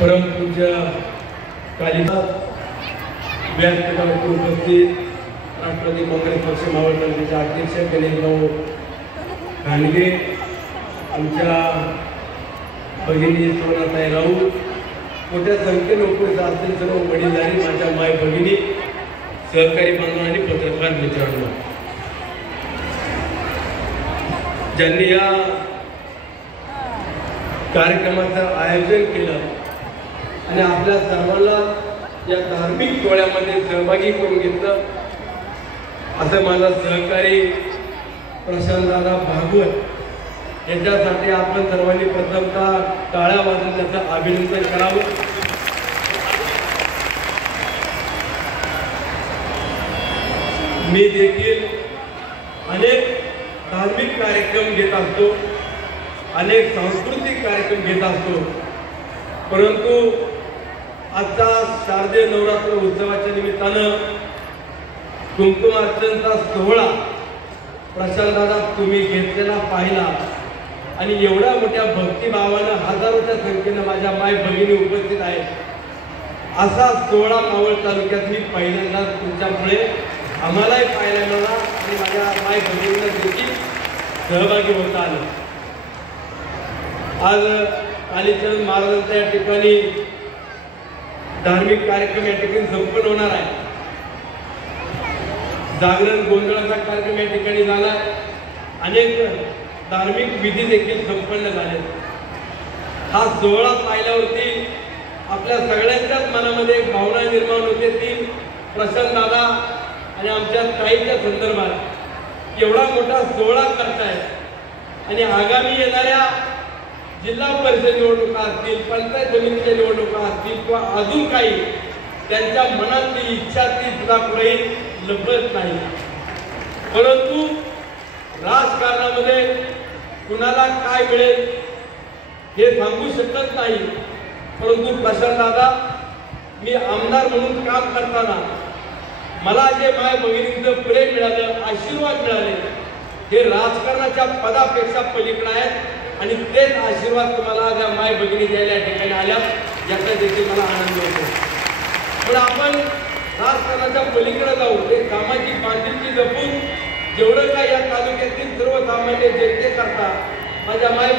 परमपूज्य कालिदास व्यासपीठावर उपस्थित राष्ट्रवादी काँग्रेस पक्ष मावळ तालुक्याचे अध्यक्ष गणेशभाऊ खांडगे, आमच्या भगिनी सोनाताई राऊत, मोठ्या संख्येने उपस्थित असलेले सर्व वडीलधारी माझ्या माय भगिनी, सहकारी बांधव आणि पत्रकार मित्रांनो, ज्यांनी या कार्यक्रमाचं आयोजन केलं आणि आपल्या सर्वांना या धार्मिक सोहळ्यामध्ये सहभागी करून घेतलं, असं माझा सहकारी प्रशांतदादा भागवत याच्यासाठी आपण सर्वांनी प्रथमतः टाळ्या वाजवून त्याचं अभिनंदन करावं। मी देखील अनेक धार्मिक कार्यक्रम घेत असतो, अनेक सांस्कृतिक कार्यक्रम घेत असतो, परंतु आजचा शारदीय नवरात्र उत्सवाच्या निमित्तानं कुंकुम अर्चनचा सोहळा प्रशांतदादा तुम्ही घेतलेला पाहिला आणि एवढ्या मोठ्या भक्तिभावानं हजारोच्या संख्येनं माझ्या माय भगिनी उपस्थित आहेत। असा सोहळा मावळ तालुक्यात मी पहिल्यांदा तुमच्यामुळे आम्हालाही पाहायला मिळाला आणि माझ्या माय भगिनींना देखील सहभागी होता आलं। आज कालीचरण महाराजांचा या ठिकाणी धार्मिक कार्यक्रम या ठिकाणी संपन्न होणार आहे। जागरण गोंधळाचा कार्यक्रम या ठिकाणी झाला, अनेक धार्मिक विधी देखील संपन्न झाले। हा सोहळा पाहिल्यावरती आपल्या सगळ्यांच्याच मनामध्ये एक भावना निर्माण होते ती प्रशांतदादा आणि आमच्या ताईच्या संदर्भात एवढा मोठा सोहळा करतायत आणि आगामी येणाऱ्या जिल्हा परिषद निवडणुका असतील, पंचायत समितीच्या निवडणुका असतील किंवा अजून काही त्यांच्या मनातली इच्छा ती सुद्धा कुठेही लपत नाही, परंतु राजकारणामध्ये कुणाला काय मिळेल हे सांगू शकत नाही। परंतु प्रशांतदादा, मी आमदार म्हणून काम करताना मला जे माय भगिनींचं प्रेम मिळालं, आशीर्वाद मिळाले, हे राजकारणाच्या पदापेक्षा पलीकडे आहेत आणि तेच आशीर्वाद तुम्हाला ज्या माय भगिनी द्यायला या ठिकाणी आल्या याचा देखील मला आनंद होतो। पण आपण राजकारणाच्या पलीकडे जाऊ, एक सामाजिक बांधिलकी जपून जेवढं काय या तालुक्यातील सर्वसामान्य जनते करता माझ्या माय